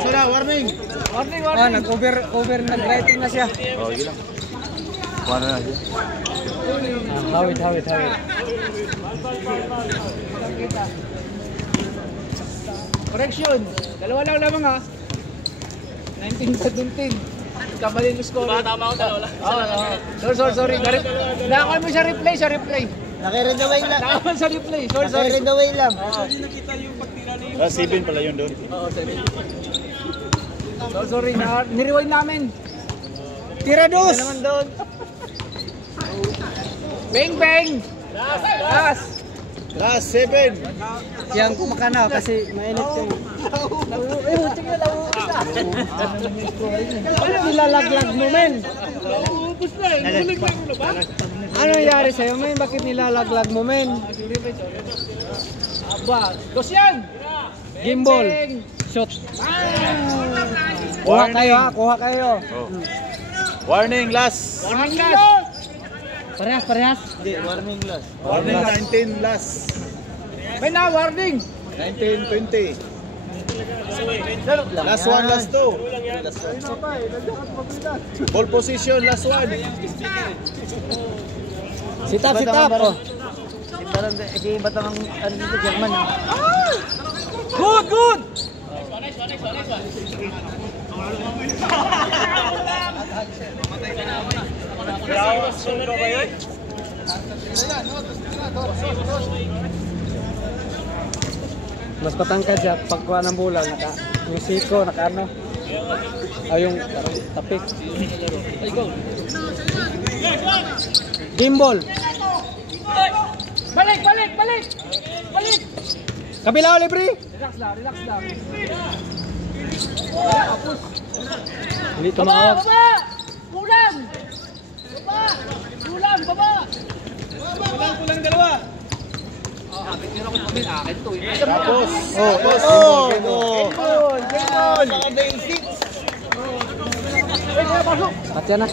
Sura, warning. Warning. Nag-over nag-rating na siya. Oh, yun lang. Kuha na siya. Hawit. Correction. Dalawa lang lamang ha. 19-17. Kamali ng score. Tama ako, dalawa lang. Sorry. Nakakuha mo sa replay. Naki-read away lang. Nakakuha sa replay. Sorry. Naki-read away lang. Nakita yung pagtira ni... 7 pala yun doon. Oo, sorry. Nirewind namin. Tira dos. Ano naman doon? Bang. Last 7. Yang kumakana kasi mainit kayo. Ano nilalaglag mo, men? Ano nangyari sa'yo, men? Bakit nilalaglag mo, men? Aba, dos yan! Gimbal. Shot. Kuha kayo. Oh. Warning, last. Parehas. Hindi, warning last. Warning, 19 last. May na, warning! 19, 20. Last one, last two. Ball position, last one. Sit up. Oh. Si Batang ano dito, German. Good! Mas patangkad siya pagkuha ng bola, yung siko, ano. Yung tapik. Gimbal. Balik! Kabila ulit, Bri! Relax lang. Hindi tumawag. Baba! Kulang! Kulang dalawa! Tapos. Katya na.